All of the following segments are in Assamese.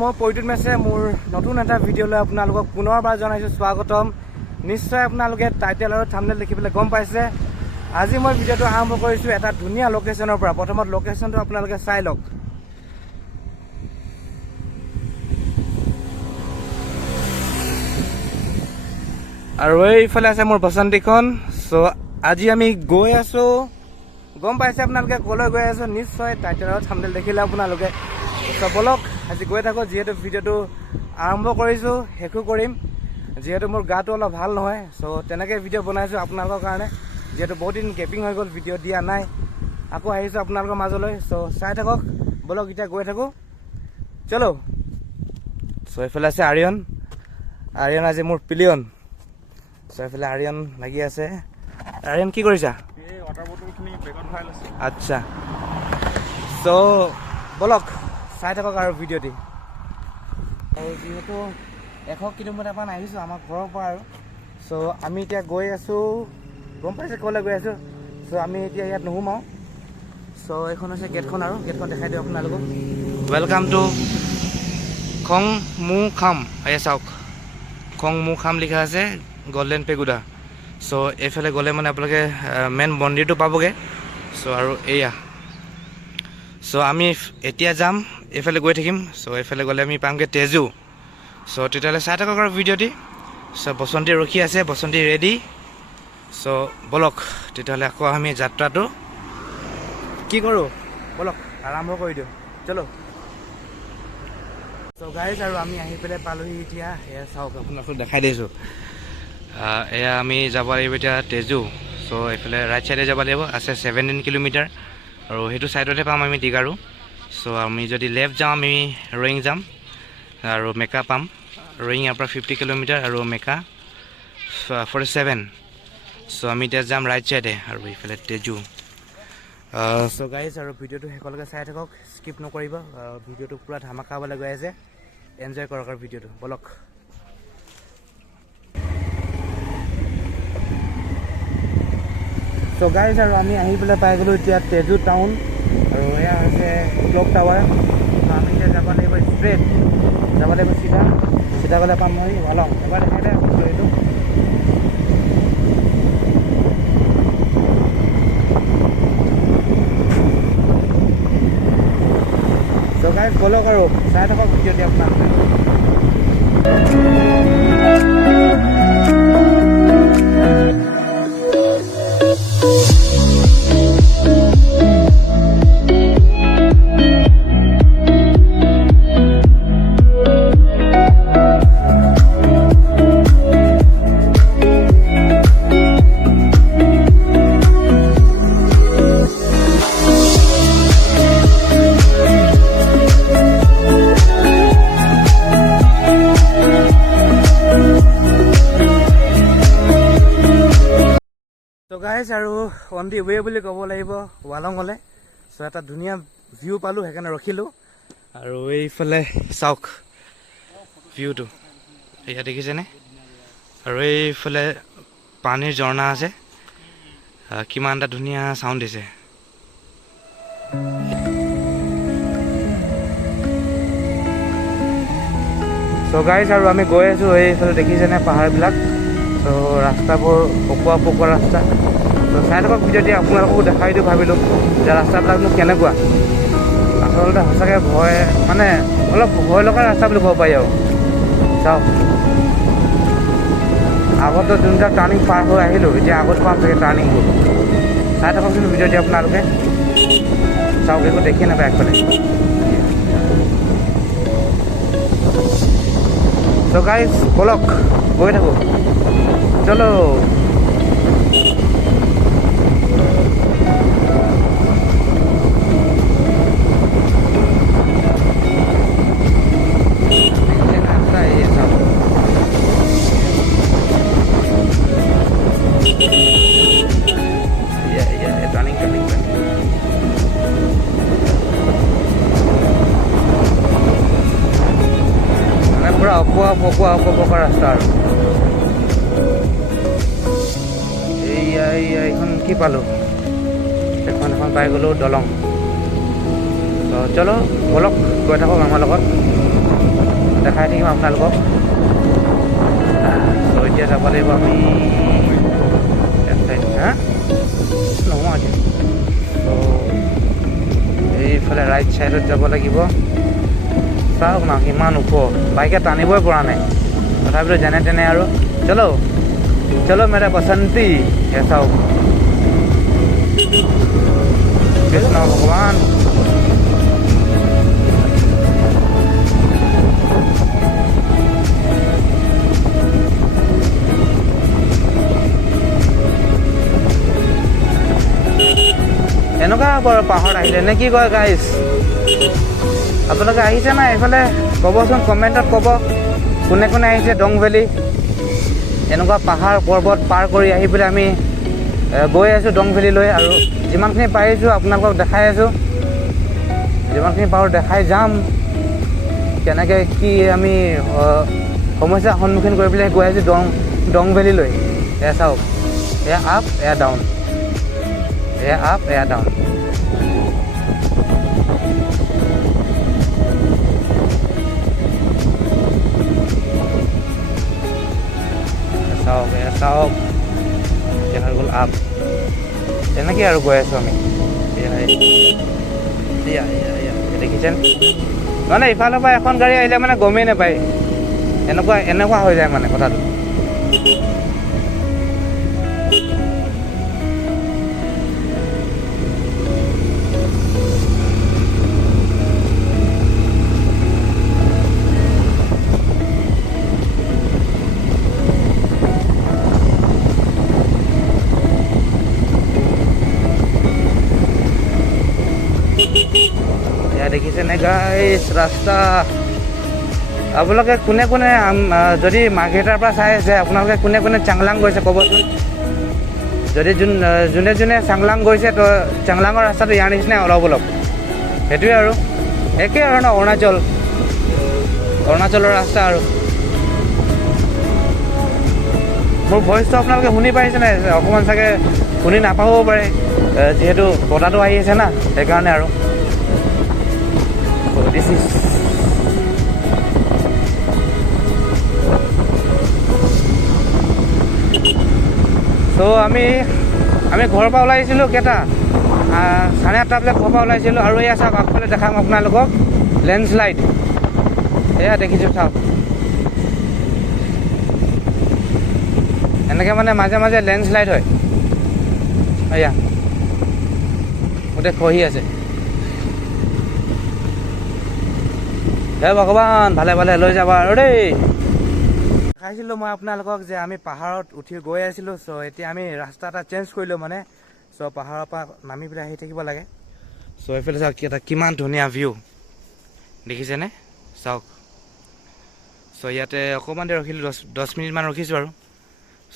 মই পৰিতুল মেছে মোৰ নতুন এটা ভিডিঅ'লৈ আপোনালোকক পুনৰবাৰ জনাইছোঁ স্বাগতম। নিশ্চয় আপোনালোকে টাইটেল আৰু থাম্বনেইল দেখি পেলাই গম পাইছে। আজি মই ভিডিঅ'টো আৰম্ভ কৰিছোঁ এটা ধুনীয়া লোকেশ্যনৰ পৰা। প্ৰথমত লোকেশ্যনটো আপোনালোকে চাই লওক। আৰু এইফালে আছে মোৰ বসন্তীখন। চ' আজি আমি গৈ আছোঁ, গম পাইছে আপোনালোকে ক'লৈ গৈ আছোঁ। নিশ্চয় টাইটেল আৰু থাম্বনেইল দেখিলে আপোনালোকে। চ' বলক আজি গৈ থাকোঁ। যিহেতু ভিডিঅ'টো আৰম্ভ কৰিছোঁ, শেষো কৰিম। যিহেতু মোৰ গাটো অলপ ভাল নহয়, চ' তেনেকৈ ভিডিঅ' বনাইছোঁ আপোনালোকৰ কাৰণে। যিহেতু বহুত দিন গেপিং হৈ গ'ল, ভিডিঅ' দিয়া নাই, আকৌ আহিছোঁ আপোনালোকৰ মাজলৈ। চ' চাই থাকক, বলক এতিয়া গৈ থাকোঁ, চলো। চ' এইফালে আছে আৰিয়ন। আৰিয়ন আজি মোৰ পিলিয়ন। চ' এইফালে আৰিয়ন লাগি আছে। আৰিয়ন কি কৰিছা? আচ্ছা, চ' বলক চাই থাকক আৰু ভিডিঅ'টি। আৰু যিহেতু 100 কিলোমিটাৰমান আহিছোঁ আমাৰ ঘৰৰ পৰা আৰু। চ' আমি এতিয়া গৈ আছোঁ, গম পাইছে ক'লৈ গৈ আছোঁ। চ' আমি এতিয়া ইয়াত নোসোমাওঁ। চ' এইখন হৈছে গেটখন, আৰু গেটখন দেখাই দিওঁ আপোনালোকক। ৱেলকাম টু খং মু খাম। এয়া চাওক, খং মু খাম লিখা আছে, গল্ডেন পেগুডা। চ' এইফালে গ'লে মানে আপোনালোকে মেইন মন্দিৰটো পাবগৈ। চ' আৰু এয়া, চ' আমি এতিয়া যাম, এইফালে গৈ থাকিম। চ' এইফালে গ'লে আমি পামগৈ তেজু। চ' তেতিয়াহ'লে চাই থাকক আৰু ভিডিঅ'টি। চ' বসন্তী ৰখি আছে, বসন্তী ৰেডি। চ' বলক তেতিয়াহ'লে আকৌ আমি যাত্ৰাটো কি কৰোঁ, বলক আৰম্ভ কৰি দিওঁ, চলো। চ' গাইজ, আৰু আমি আহি পেলাই পালোহি এতিয়া। এয়া চাওক, আপোনালোকক দেখাই দিছোঁ। এয়া আমি যাব লাগিব এতিয়া তেজু। চ' এইফালে ৰাইট চাইডে যাব লাগিব, আছে 17 কিলোমিটাৰ। আৰু সেইটো ছাইডতে পাম আমি ডিগাৰু। চ' আমি যদি লেফ্ট যাওঁ আমি ৰয়িং যাম, আৰু মেকা পাম। ৰয়িং ইয়াৰ পৰা 50 কিলোমিটাৰ আৰু মেকা 47। চ' আমি এতিয়া যাম ৰাইট চাইডে, আৰু এইফালে তেজু। চ' গাইজ, আৰু ভিডিঅ'টো শেষলৈকে চাই থাকক, স্কিপ নকৰিব। ভিডিঅ'টো পূৰা ধামাকা হ'বলৈ গৈ আছে, এনজয় কৰক আৰু ভিডিঅ'টো, বলক। চ' গাইজ, আৰু আমি আহি পেলাই পাই গ'লোঁ এতিয়া তেজু টাউন। আৰু এয়া হৈছে ক্লক টাৱাৰ। চ' আমি এতিয়া যাব লাগিব ষ্ট্ৰেইট, যাব লাগিব চিধা। চিধা গ'লে পাম মই ৱালং। এবাৰ দেখাই দে এইটো। চ' গাইজ বলক আৰু চাই থাকক ভিডিঅ'টি আপোনালোকে। ত' গাইজ, আৰু অন দি ৱে বুলি ক'ব লাগিব ৱালঙলৈ। চ' এটা ধুনীয়া ভিউ পালোঁ, সেইকাৰণে ৰখিলোঁ। আৰু এইফালে চাওক ভিউটো, এয়া দেখিছেনে? আৰু এইফালে পানীৰ ঝৰ্ণা আছে, কিমান এটা ধুনীয়া চাউণ্ড দিছে। চ' গাইজ, আৰু আমি গৈ আছোঁ, এইফালে দেখিছেনে পাহাৰবিলাক। চ' ৰাস্তাবোৰ পকোৱা পকোৱা ৰাস্তা। চ' চাই থাকক ভিডিঅ'টি, আপোনালোককো দেখাই দিওঁ ভাবিলোঁ যে ৰাস্তাবিলাকনো কেনেকুৱা। আচলতে সঁচাকৈ ভয়, মানে অলপ ভয় লগা ৰাস্তা বুলি ক'ব পাৰি আৰু। চাওক, আগতো যোনটা টাৰ্ণিং পাৰ হৈ আহিলোঁ, এতিয়া আগত পাম চাগে টাৰ্ণিংবোৰ। চাই থাকক কিন্তু ভিডিঅ'টি আপোনালোকে। চাওক, একো দেখিয়ে নাপায় একফালে। চ' গাইজ বলক গৈ থাকোঁ, চলো। পুৰা পকোৱা ৰাস্তা আৰু। এইখন কি পালোঁ, এখন পাই গ'লোঁ দলং। চলো বলক গৈ থাকক আমাৰ লগত। দেখাই থাকিম আপোনালোকক চ' এতিয়া যাব লাগিব আমি হা নহয় চ' এইফালে ৰাইট ছাইডত যাব লাগিব চাওক না কিমান ওখ বাইকে টানিবই পৰা নাই তথাপিতো যেনে তেনে আৰু চলো চলো মেৰা বসন্তি চাওক কৃষ্ণ ভগৱান এনেকুৱা বাৰু পাহাৰত আহিলে নে কি কয় গাইজ আপোনালোকে আহিছে নাই এইফালে ক'বচোন কমেণ্টত ক'ব কোনে কোনে আহিছে ডং ভেলী এনেকুৱা পাহাৰ পৰ্বত পাৰ কৰি আহি পেলাই আমি গৈ আছোঁ ডং ভেলীলৈ আৰু যিমানখিনি পাৰিছোঁ আপোনালোকক দেখাই আছোঁ যিমানখিনি পাৰোঁ দেখাই যাম কেনেকৈ কি আমি সমস্যাৰ সন্মুখীন কৰি পেলাই গৈ আছোঁ ডং ভেলীলৈ এয়া চাওক এয়া আপ এয়া ডাউন এয়া আপ এয়া ডাউন চাওক এয়া হৈ গ'ল আপ তেনেকৈ আৰু গৈ আছোঁ আমি দেখিছেন মানে ইফালৰ পৰা এখন গাড়ী আহিলে মানে গমেই নাপায় এনেকুৱা হৈ যায় মানে কথাটো দেখিছেনে গাইছ ৰাস্তা আপোনালোকে কোনে কোনে যদি মাৰ্ঘেটাৰ পৰা চাই আছে আপোনালোকে কোনে কোনে চাংলাং গৈছে ক'বচোন যদি যোনে যোনে চাংলাং গৈছে তো চাংলাঙৰ ৰাস্তাটো ইয়াৰ নিচিনাই অলপ অলপ সেইটোৱে আৰু একেই আৰু ন অৰুণাচলৰ ৰাস্তা আৰু মোৰ ভইচটো আপোনালোকে শুনি পাইছে নাই অকণমান চাগে শুনি নাপাবও পাৰে যিহেতু বতাহটো আহি আছে না সেইকাৰণে আৰু this is so আমি ঘৰৰ পৰা ওলাইছিলোঁ কেইটা 8:30 বজাত ঘৰৰ পৰা ওলাইছিলোঁ আৰু এয়া চাওক আগফালে দেখাম আপোনালোকক লেণ্ডশ্লাইড এয়া দেখিছোঁ চাওক এনেকৈ মানে মাজে মাজে লেণ্ডশ্লাইড হয় এয়া গোটেই খহি আছে হে ভগৱান ভালে ভালে লৈ যাবা আৰু দেই দেখাইছিলোঁ মই আপোনালোকক যে আমি পাহাৰত উঠি গৈ আছিলোঁ চ' এতিয়া আমি ৰাস্তা এটা চেঞ্জ কৰিলোঁ মানে চ' পাহাৰৰ পৰা নামি পেলাই আহি থাকিব লাগে চ' এইফালে চাওক এটা কিমান ধুনীয়া ভিউ দেখিছেনে চাওক চ' ইয়াতে অকণমান দেৰি ৰখিলোঁ 10 মিনিটমান ৰখিছোঁ আৰু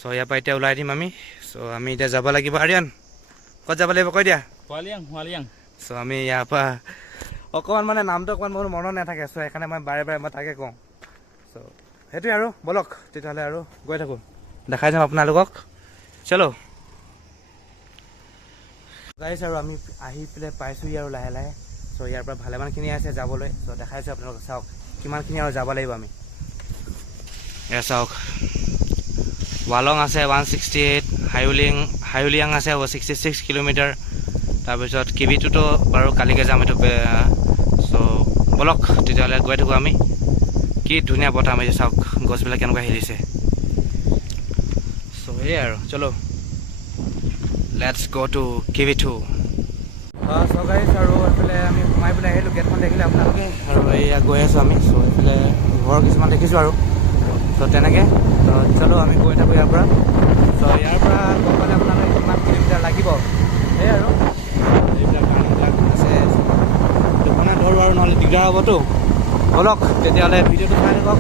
চ' ইয়াৰ পৰা এতিয়া ওলাই দিম আমি চ' আমি এতিয়া যাব লাগিব আৰিয়ান ক'ত যাব লাগিব কৈ দিয়া হুৱালিয়াং চ' আমি ইয়াৰ পৰা অকণমান মানে নামটো অকণমান মোৰ মনত নাথাকে চ' সেইকাৰণে মই বাৰে বাৰে মই তাকে কওঁ চ' সেইটোৱে আৰু ব'লক তেতিয়াহ'লে আৰু গৈ থাকোঁ দেখাই যাম আপোনালোকক চলো গাইছ আৰু আমি আহি পেলাই পাইছোঁহি আৰু লাহে লাহে চ' ইয়াৰ পৰা ভালেমানখিনি আছে যাবলৈ চ' দেখাইছোঁ আপোনালোকক চাওক কিমানখিনি আৰু যাব লাগিব আমি এয়া চাওক ৱালং আছে 168 হাইউলিয়াং আছে 66 কিলোমিটাৰ তাৰপিছত কিবিটোতো বাৰু কালিকৈ যাম এইটো চ' ব'লক তেতিয়াহ'লে গৈ থাকোঁ আমি কি ধুনীয়া বতাহ মাৰিছে চাওক গছবিলাক কেনেকুৱা হিলিছে চ' সেয়াই আৰু চলো লেটছ গ' টু কিবিটো চ' গাইছ আৰু এইফালে আমি সোমাই পেলাই আহিলোঁ গেটখন দেখিলে আপোনালোকে আৰু এয়া গৈ আছোঁ আমি চ' এইফালে ঘৰ কিছুমান দেখিছোঁ আৰু চ' তেনেকৈ চলো আমি গৈ থাকোঁ ইয়াৰ পৰা চ' ইয়াৰ পৰা গৈ পালে আপোনালোকে কিমান কিলোমিটাৰ লাগিব সেই আৰু এইবিলাক পানীবিলাক আছে দোকানে ধৰোঁ আৰু নহ'লে দিগদাৰ হ'বতো ব'লক তেতিয়াহ'লে ভিডিঅ'টো চাই থাকক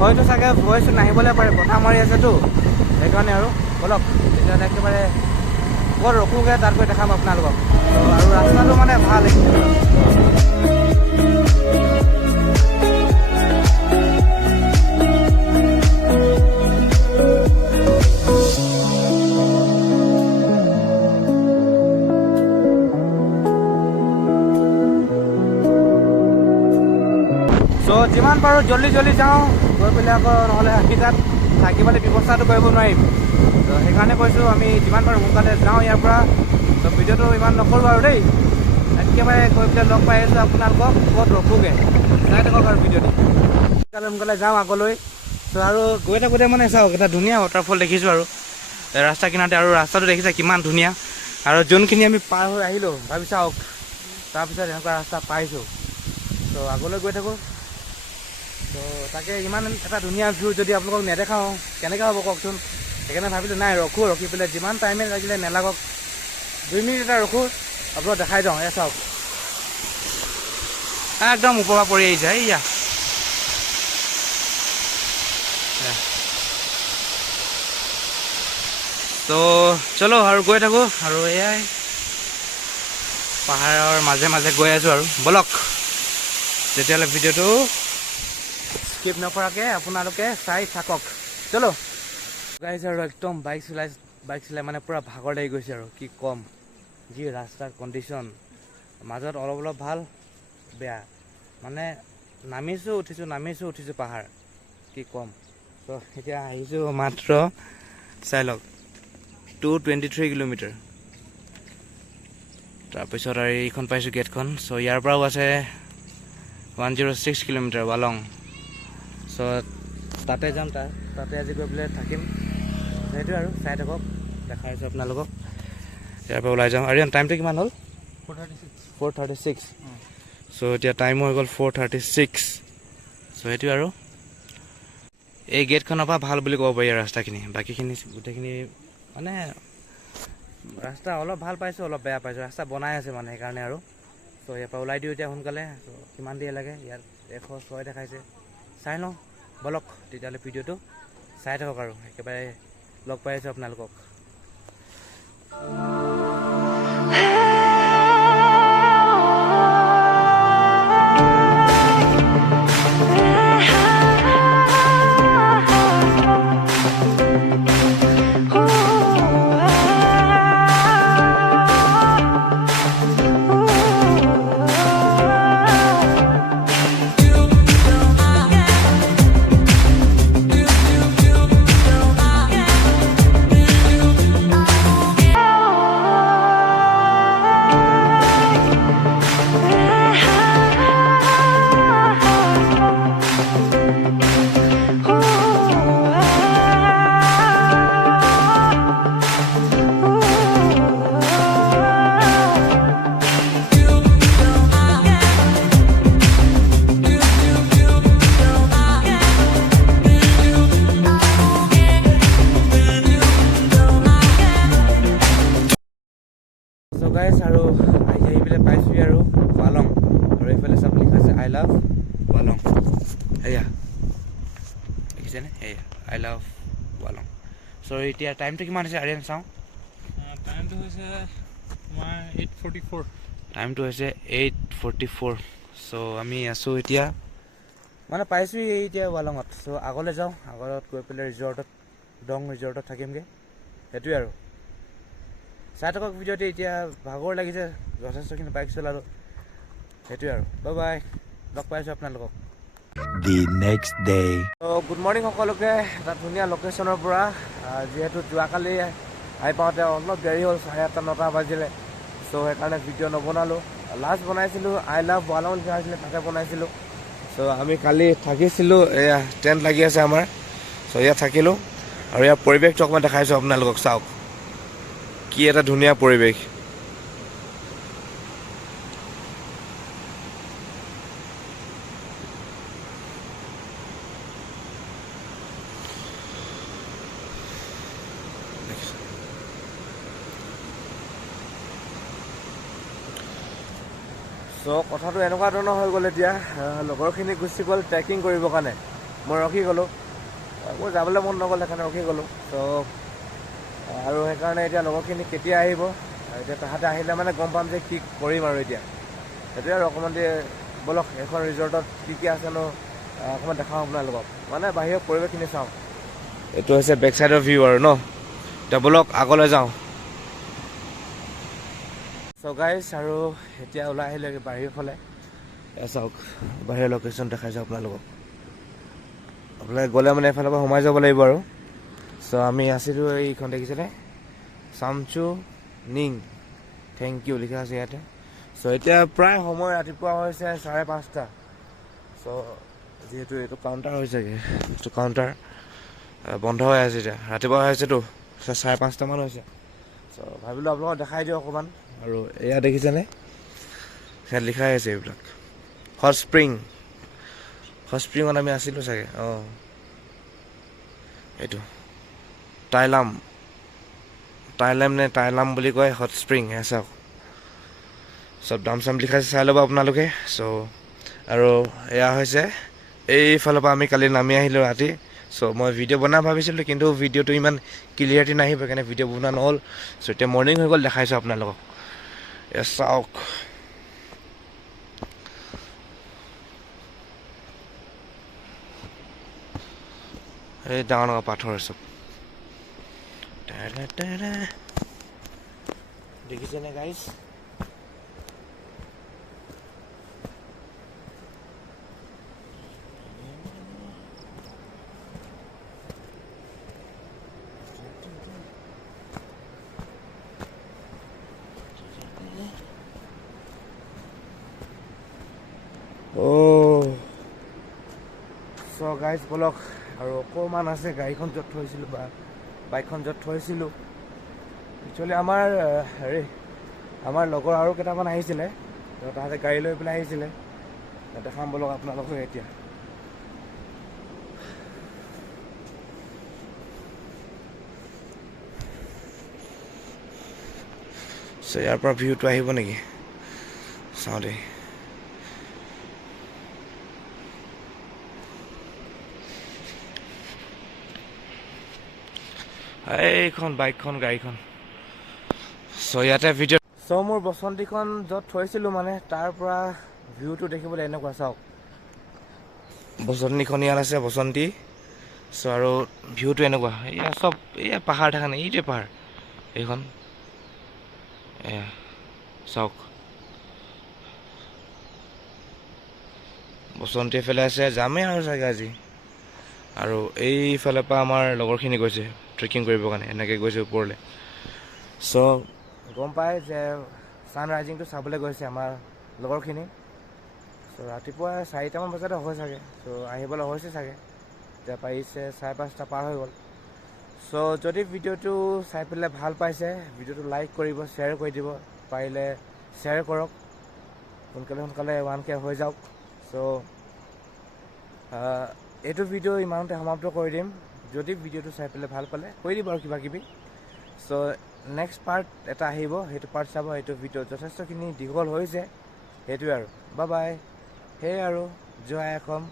হয়তো চাগে ভইচটো নাহিবলৈ পাৰে বতাহ মাৰি আছেতো সেইকাৰণে আৰু ব'লক তেতিয়াহ'লে একেবাৰে ক'ত ৰখোগৈ তাত গৈ দেখাম আপোনালোকক আৰু ৰাস্তাটো মানে ভাল যিমান যিমান পাৰোঁ জল্দি যাওঁ, গৈ পেলাই আকৌ নহ'লে আমি তাত থাকিবলৈ ব্যৱস্থাটো কৰিব নোৱাৰিম। তো সেইকাৰণে কৈছোঁ আমি যিমান পাৰোঁ সোনকালে যাওঁ ইয়াৰ পৰা। তো ভিডিঅ'টো ইমান নকৰোঁ আৰু দেই, একেবাৰে গৈ পেলাই লগ পাই আছোঁ আপোনালোকক, ক'ত ৰখোগৈ চাই থাকক আৰু ভিডিঅ'টো। সোনকালে যাওঁ আগলৈ। তো আৰু গৈ থাকোঁতে মানে চাওক এটা ধুনীয়া ৱাটাৰফল দেখিছোঁ আৰু ৰাস্তা কিনাৰতে, আৰু ৰাস্তাটো দেখিছে কিমান ধুনীয়া। আৰু যোনখিনি আমি পাৰ হৈ আহিলোঁ ভাবি চাওক, তাৰপিছত এনেকুৱা ৰাস্তা পাইছোঁ। তো আগলৈ গৈ থাকোঁ। তো তাকে ইমান এটা ধুনীয়া ভিউ যদি আপোনালোকক নেদেখাওঁ কেনেকৈ হ'ব কওকচোন। সেইকাৰণে ভাবিলোঁ নাই ৰখোঁ, ৰখি পেলাই যিমান টাইমে লাগিলে নেলাগক 2 মিনিট এটা ৰখোঁ, আপোনালোকক দেখাই যাওঁ। এয়া চাওক একদম ওপৰৰ পৰা পৰি আহিছে এইয়া। তো চলো আৰু গৈ থাকোঁ, আৰু এয়াই পাহাৰৰ মাজে মাজে গৈ আছোঁ আৰু বলক তেতিয়াহ'লে ভিডিঅ'টো স্কিপ নকৰাকৈ আপোনালোকে চাই থাকক। চলো গাইজ, আৰু একদম বাইক চলাই মানে পূৰা ভাগৰ লাগি গৈছে আৰু কি ক'ম। যি ৰাস্তাৰ কণ্ডিশ্যন, মাজত অলপ ভাল বেয়া, মানে নামিছোঁ উঠিছোঁ পাহাৰ, কি ক'ম। তো এতিয়া আহিছোঁ মাত্ৰ চাই লওক 223 কিলোমিটাৰ। তাৰপিছত আৰু এইখন পাইছোঁ গেটখন। চ' ইয়াৰ পৰাও আছে 106 কিলোমিটাৰ ৱালং। চ' তাতে যাম, তাতে আজি গৈ পেলাই থাকিম। সেইটোৱে আৰু চাই থাকক, দেখাই আছোঁ আপোনালোকক। ইয়াৰ পৰা ওলাই যাওঁ। আৰু টাইমটো কিমান হ'ল? 4:36। চ' এতিয়া টাইমো হৈ গ'ল 4:36। চ' সেইটোৱে আৰু এই গেটখনৰ পৰা ভাল বুলি ক'ব পাৰি আৰু ৰাস্তাখিনি। বাকীখিনি গোটেইখিনি মানে ৰাস্তা অলপ ভাল পাইছোঁ, অলপ বেয়া পাইছোঁ। ৰাস্তা বনাই আছে মানে সেইকাৰণে আৰু। চ' ইয়াৰ পৰা ওলাই দিওঁ এতিয়া সোনকালে। চ' কিমান দেৰি লাগে, ইয়াত 106 দেখাইছে। চাই লওঁ বলক তেতিয়াহ'লে ভিডিঅ'টো চাই থাকক, আৰু একেবাৰে লগ পাই আছোঁ আপোনালোকক। গাইজ, আৰু আহি পেলাই পাইছোঁহি আৰু ৱালং। আৰু এইফালে চাওক লিখা আছে আই লাভ ৱালং। এয়া দেখিছেনে, এয়া আই লাভ ৱালং। চ' এতিয়া টাইমটো কিমান হৈছে আৰিয়ান চাওঁ। টাইমটো হৈছে তোমাৰ 8:44। টাইমটো হৈছে 8:44। চ' আমি আছোঁ এতিয়া মানে পাইছোঁহি এতিয়া ৱালঙত। চ' আগলৈ যাওঁ, আগত গৈ পেলাই দং ৰিজৰ্টত থাকিমগৈ। সেইটোৱে আৰু চাই থাকক ভিডিঅ'টো। এতিয়া ভাগৰ লাগিছে, যথেষ্টখিনি বাইক চলালোঁ। সেইটোৱে আৰু বাই বাই, লগ পাইছোঁ আপোনালোকক The next day. Good morning সকলোকে। এটা ধুনীয়া লোকেশ্যনৰ পৰা, যিহেতু যোৱাকালি আহি পাওঁতে অলপ দেৰি হ'ল, 8:30 9টা বাজিলে। চ' সেইকাৰণে ভিডিঅ' নবনালোঁ। লাষ্ট বনাইছিলোঁ আই লাভ ৱালং লিখা হৈছিলে, তাতে বনাইছিলোঁ। চ' আমি কালি থাকিছিলোঁ, এয়া টেণ্ট লাগি আছে আমাৰ। চ' ইয়াত থাকিলোঁ, আৰু ইয়াৰ পৰিৱেশটো অকণমান দেখাইছোঁ আপোনালোকক। চাওক কি এটা ধুনীয়া পৰিৱেশ। চ' কথাটো এনেকুৱা ধৰণৰ হৈ গ'ল। এতিয়া লগৰখিনি গুচি গ'ল ট্ৰেকিং কৰিবৰ কাৰণে, মই ৰখি গ'লোঁ। মোৰ যাবলৈ মন নগ'ল, সেইকাৰণে ৰখি গ'লোঁ। চ' আৰু সেইকাৰণে এতিয়া লগৰখিনি কেতিয়া আহিব, এতিয়া তাহাঁতে আহিলে মানে গম পাম যে কি কৰিম আৰু এতিয়া। সেইটোৱে আৰু অকণমান বলক এখন ৰিজৰ্টত কি আছেনো অকণমান দেখাওঁ আপোনালোকক, মানে বাহিৰৰ পৰিৱেশখিনি চাওঁ। এইটো হৈছে বেক চাইডৰ ভিউ আৰু ন। এতিয়া বলক আগলৈ যাওঁ। চ' গাইজ, আৰু এতিয়া ওলাই আহিলে বাহিৰৰ ফালে। চাওক বাহিৰৰ লোকেশ্যন দেখাইছোঁ আপোনালোকক। আপোনালোকে গ'লে মানে এফালৰ পৰা সোমাই যাব লাগিব আৰু চ' আমি আছিলোঁ এইখন দেখিছেনে চামচু নিং থেংক ইউ লিখা আছে ইয়াতে চ' এতিয়া প্ৰায় সময় ৰাতিপুৱা হৈছে 5:30 চ' যিহেতু এইটো কাউণ্টাৰ হৈছেগৈ এইটো কাউণ্টাৰ বন্ধ হৈ আছে এতিয়া ৰাতিপুৱা হৈছেতো 5:30 হৈছে চ' ভাবিলোঁ আপোনালোকক দেখাই দিওঁ অকণমান আৰু এয়া দেখিছেনে ইয়াত লিখাই আছে এইবিলাক হট স্প্ৰিঙত আমি আছিলোঁ চাগে এইটো টাইলাম নে টাইলাম বুলি কয় হট স্প্ৰিং চাওক চব দাম চাম লিখা আছে চাই ল'ব আপোনালোকে চ' আৰু এয়া হৈছে এইফালৰ পৰা আমি কালি নামি আহিলোঁ ৰাতি চ' মই ভিডিঅ' বনাই ভাবিছিলোঁ কিন্তু ভিডিঅ'টো ইমান ক্লিয়াৰিটি নাহিব সেইকাৰণে ভিডিঅ' বনোৱা নহ'ল চ' এতিয়া মৰ্ণিং হৈ গ'ল দেখাইছোঁ আপোনালোকক এয়া চাওক এই ডাঙৰ ডাঙৰ পাথৰ চব দেখিছেনে গাইজ চ' গাইজ বলক আৰু অকণমান আছে গাড়ীখন য'ত থৈছিলোঁ বা বাইকখন য'ত থৈছিলোঁ একচুৱেলি আমাৰ লগৰ আৰু কেইটামান আহিছিলে তাহাঁতে গাড়ী লৈ পেলাই আহিছিলে দেখাম বলক আপোনালোকক এতিয়া চ' ইয়াৰ পৰা ভিউটো আহিব নেকি চাওঁ দেই এইখন বাইকখন গাড়ীখন চ' ইয়াতে ভিডিঅ' চ' মোৰ বসন্তীখন য'ত থৈছিলোঁ মানে তাৰ পৰা ভিউটো দেখিবলৈ এনেকুৱা চাওক বসন্তীখন ইয়াত আছে বসন্তী চ' আৰু ভিউটো এনেকুৱা এয়া চব এয়া পাহাৰ থকা নাই এইটোৱে পাহাৰ এইখন এয়া চাওক বসন্তী এফালে আছে যামেই আৰু চাগে আজি আৰু এইফালৰ পৰা আমাৰ লগৰখিনি গৈছে ট্ৰেকিং কৰিবৰ কাৰণে এনেকৈ গৈছে ওপৰলৈ চ' গম পায় যে ছানৰাইজিংটো চাবলৈ গৈছে আমাৰ লগৰখিনি চ' ৰাতিপুৱা 4টামান বজাতে হয় চাগে চ' আহিবলৈ হৈছে চাগে এতিয়া পাৰিছে 5:30 পাৰ হৈ গ'ল চ' যদি ভিডিঅ'টো চাই পেলাই ভাল পাইছে ভিডিঅ'টো লাইক কৰিব শ্বেয়াৰ কৰি দিব পাৰিলে শ্বেয়াৰ কৰক সোনকালে 1K হৈ যাওক চ' এইটো ভিডিঅ' ইমানতে সমাপ্ত কৰি দিম যদি ভিডিঅ'টো চাই পেলাই ভাল পালে কৈ দিব আৰু কিবা কিবি চ' নেক্সট পাৰ্ট এটা আহিব সেইটো পাৰ্ট চাব এইটো ভিডিঅ' যথেষ্টখিনি দীঘল হৈছে সেইটোৱে আৰু বাই বাই সেয়ে আৰু জয় অসম